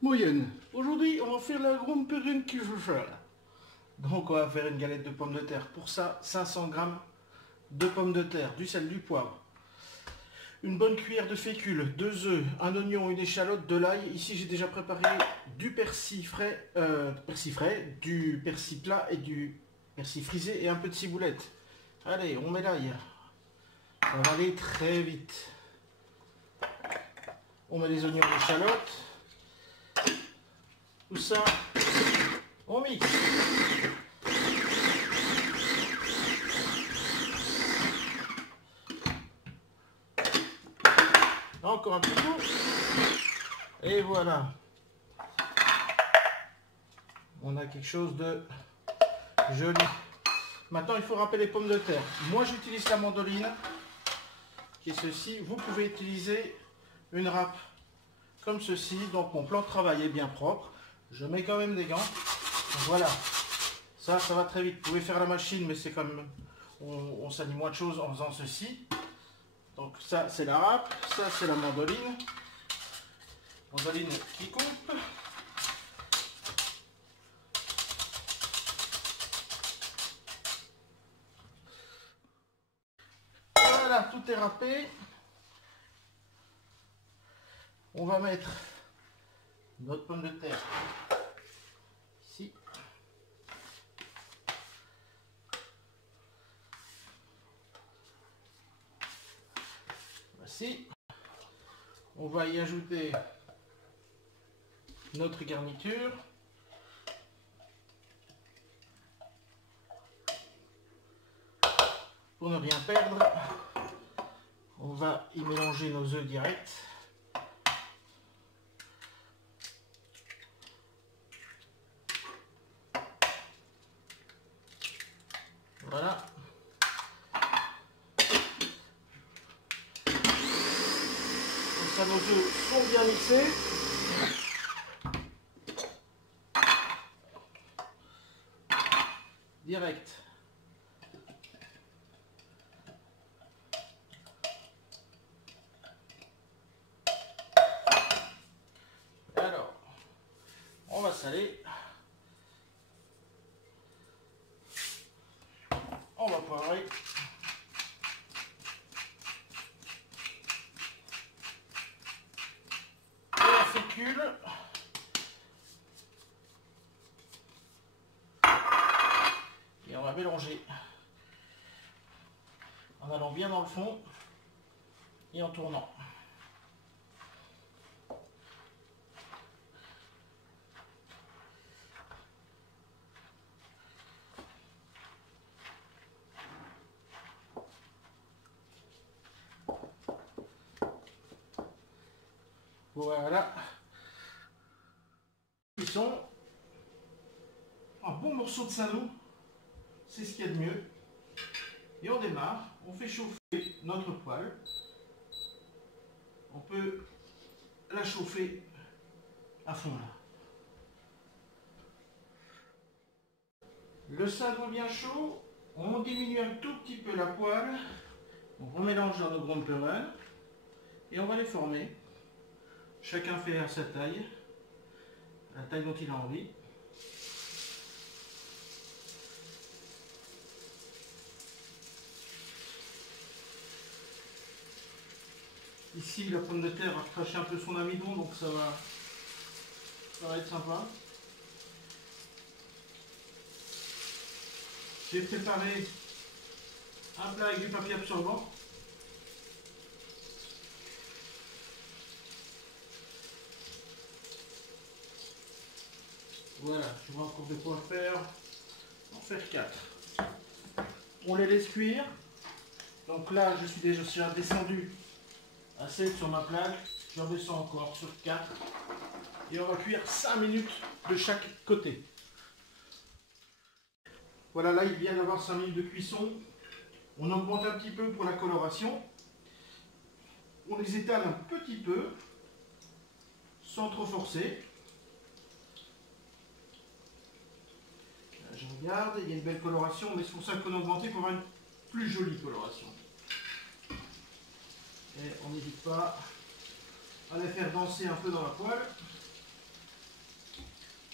moyenne. Aujourd'hui, on va faire la grande pérenne qui veut faire. Donc, on va faire une galette de pommes de terre. Pour ça, 500 g de pommes de terre, du sel, du poivre, une bonne cuillère de fécule, 2 œufs, un oignon, une échalote, de l'ail. Ici, j'ai déjà préparé du persil frais, du persil plat et du persil frisé et un peu de ciboulette. Allez, on met l'ail. On va aller très vite. On met les oignons et l'échalote. Tout ça, on mixe. Encore un petit peu. Et voilà. On a quelque chose de joli. Maintenant, il faut râper les pommes de terre. Moi, j'utilise la mandoline, qui est ceci. Vous pouvez utiliser une râpe comme ceci. Donc, mon plan de travail est bien propre. Je mets quand même des gants. Donc, voilà. Ça va très vite. Vous pouvez faire à la machine, mais c'est comme on s'aligne moins de choses en faisant ceci. Donc ça c'est la râpe, ça c'est la mandoline. Mandoline qui coupe. Voilà, tout est râpé. On va mettre notre pomme de terre ici. Voici. On va y ajouter notre garniture. Pour ne rien perdre, on va y mélanger nos œufs directs. Voilà. Comme ça, nos œufs sont bien mixés. Direct. Alors, on va saler. On va poivrer. Et la fécule. Et on va mélanger en allant bien dans le fond et en tournant. Voilà. Cuisson. Un bon morceau de salon, c'est ce qu'il y a de mieux. Et on démarre, on fait chauffer notre poêle. On peut la chauffer à fond là. Le sablon bien chaud, on diminue un tout petit peu la poêle. On remélange dans nos grandes pérelles et on va les former. Chacun fait à sa taille, la taille dont il a envie. Ici, la pomme de terre a craché un peu son amidon, donc ça va être sympa. J'ai préparé un plat avec du papier absorbant. Voilà, je vois encore de quoi faire. En faire 4. On les laisse cuire. Donc là, je suis déjà descendu à 7 sur ma plaque. Je redescends encore sur 4. Et on va cuire 5 minutes de chaque côté. Voilà, là, il vient d'avoir 5 minutes de cuisson. On augmente un petit peu pour la coloration. On les étale un petit peu, sans trop forcer. Je regarde, il y a une belle coloration, mais c'est pour ça qu'on a augmenté pour avoir une plus jolie coloration. Et on n'hésite pas à les faire danser un peu dans la poêle.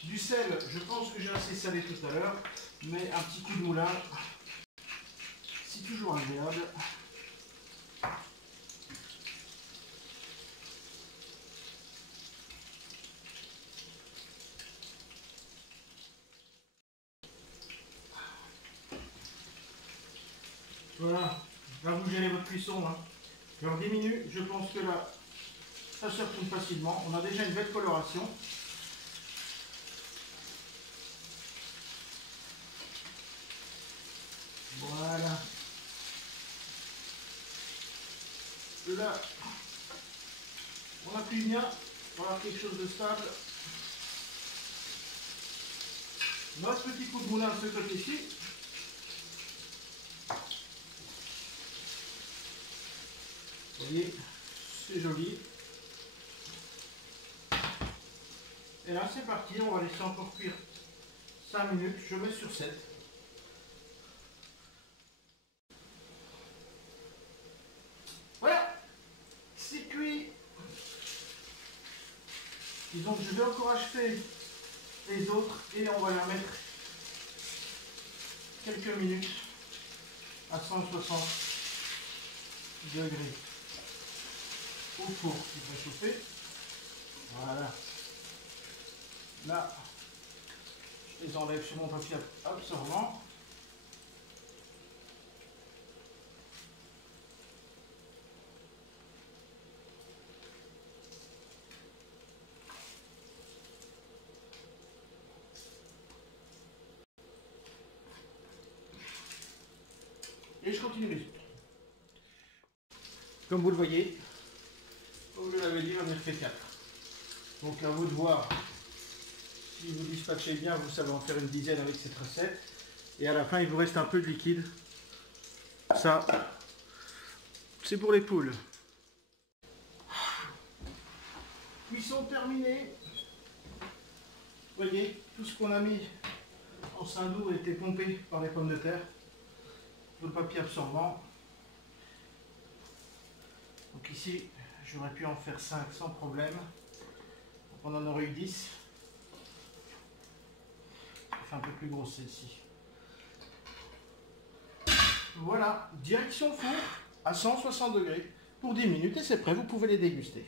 Du sel, je pense que j'ai assez salé tout à l'heure, mais un petit coup de moulin, c'est toujours agréable. Voilà, là vous gérez votre cuisson. Hein. Alors 10 minutes, je pense que là, ça se retourne facilement. On a déjà une belle coloration. Voilà. Et là, on appuie bien pour avoir quelque chose de stable. Notre petit coup de moulin de ce côté-ci. Vous voyez, c'est joli. Et là, c'est parti. On va laisser encore cuire 5 minutes. Je mets sur 7. Voilà, c'est cuit. Et donc, je vais encore achever les autres et on va les remettre quelques minutes à 160 degrés au four qui va chauffer. Voilà. Là, je les enlève sur mon papier absorbant. Et je continue les autres. Comme vous le voyez, comme je l'avais dit, j'en ai fait 4. Donc à vous de voir si vous dispatchez bien, vous savez en faire une dizaine avec cette recette. Et à la fin, il vous reste un peu de liquide. Ça, c'est pour les poules. Cuisson terminée. Vous voyez, tout ce qu'on a mis en saindoux a été pompé par les pommes de terre. Le papier absorbant. Donc ici, j'aurais pu en faire 5 sans problème. Donc on en aurait eu 10. Ça fait un peu plus grosse celle-ci. Voilà, direction four à 160 degrés pour 10 minutes et c'est prêt, vous pouvez les déguster.